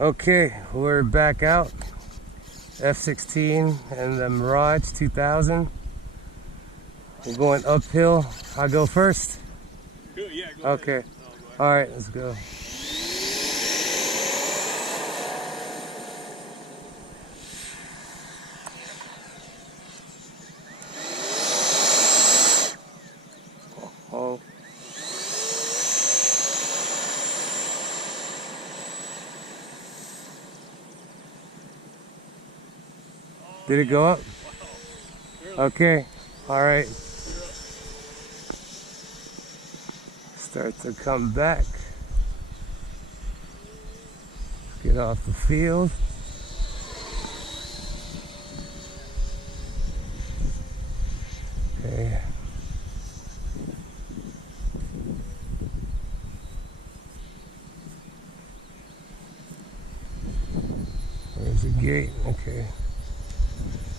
Okay, we're back out. F-16 and the Mirage 2000. We're going uphill. I'll go first? Yeah, go okay. ahead. Alright, let's go. Oh. Did it go up? Wow. Okay. Alright. Start to come back. Get off the field. Okay. There's a gate. Okay.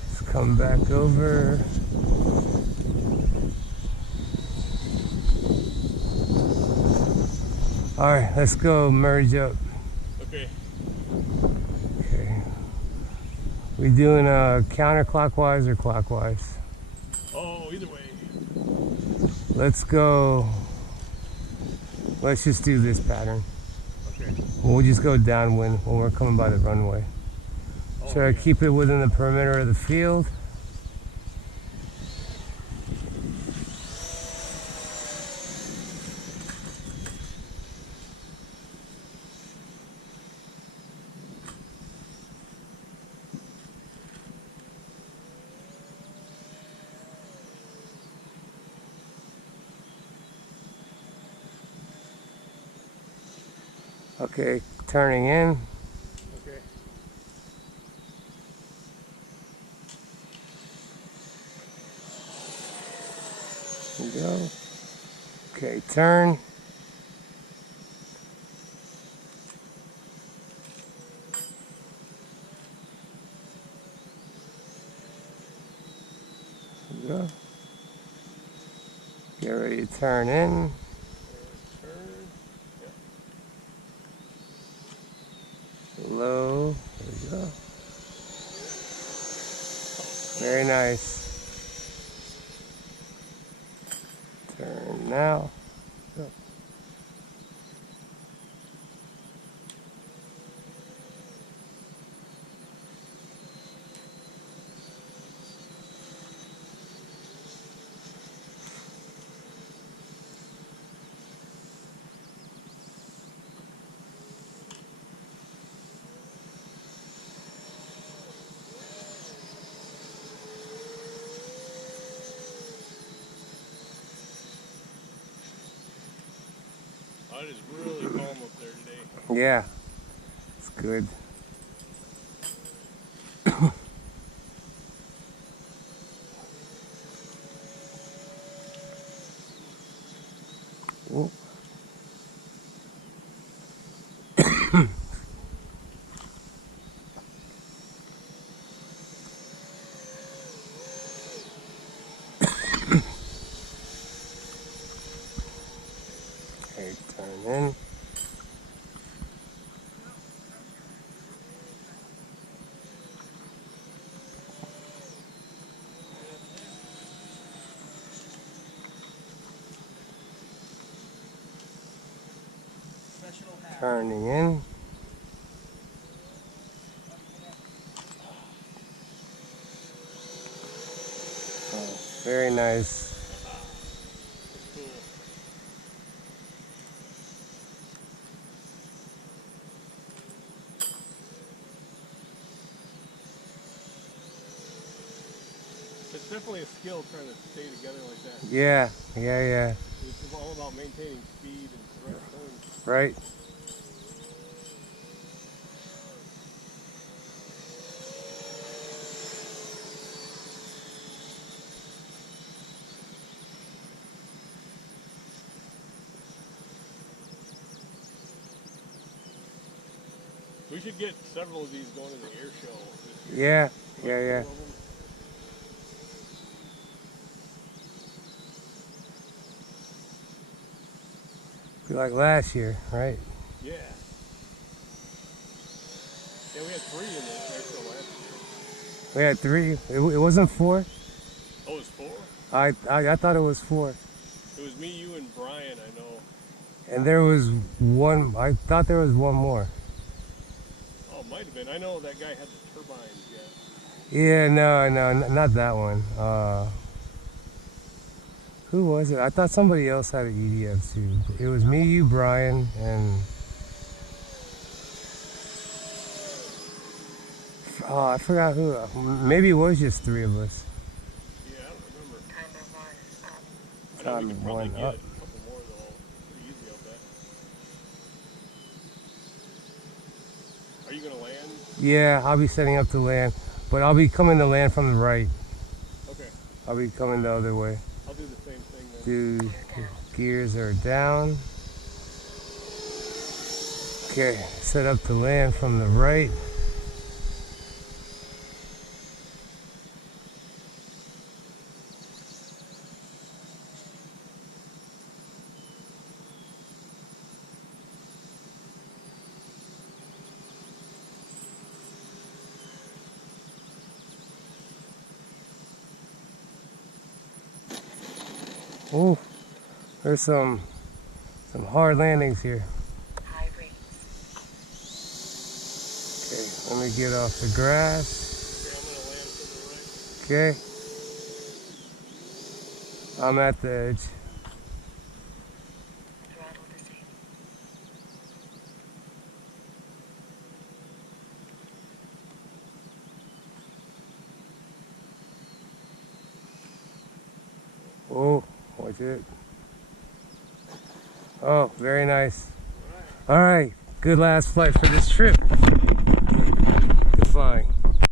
Let's come back over. Alright, let's go merge up. Okay. Okay. We doing counterclockwise or clockwise? Oh, either way. Let's go. Let's just do this pattern. Okay. We'll just go downwind when we're coming by the runway. Try to keep it within the perimeter of the field. Okay, turning in. Okay. There we go. Okay, turn. There we go. Get ready to turn in. Turn. Yeah. Low. There we go. Very nice. Turn now. Go. Oh, it is really calm up there today. Yeah, it's good. Whoop. Okay, turn in. Turning in. Oh, very nice. Cool. It's definitely a skill trying to stay together like that. Yeah, yeah. It's all about maintaining speed and correct turns. Right. We should get several of these going to the air show this Yeah, year. yeah. Be like last year, right? Yeah. Yeah, we had 3 in the air show last year. We had 3. It wasn't 4. Oh, it was 4? I thought it was 4. It was me, you, and Brian, I know. And there was one. I thought there was one more. Oh, it might have been. I know that guy had the turbines, yeah. Yeah, no, not that one. Who was it? I thought somebody else had an EDF too. It was me, you, Brian, and oh, I forgot who. Maybe it was just 3 of us. Yeah, I don't remember. I know we Timer could probably 1 get up. a couple more, though. Pretty easy, I'll bet. Are you going to land? Yeah, I'll be setting up to land, but I'll be coming to land from the right. Okay. I'll be coming the other way. I'll do the same thing then. Gears are down. Okay, set up to land from the right. Oh, there's some hard landings here. Okay, let me get off the grass. Okay, I'm going to land to the right. Okay, I'm at the edge. Oh, watch it. Oh, very nice. All right, good last flight for this trip.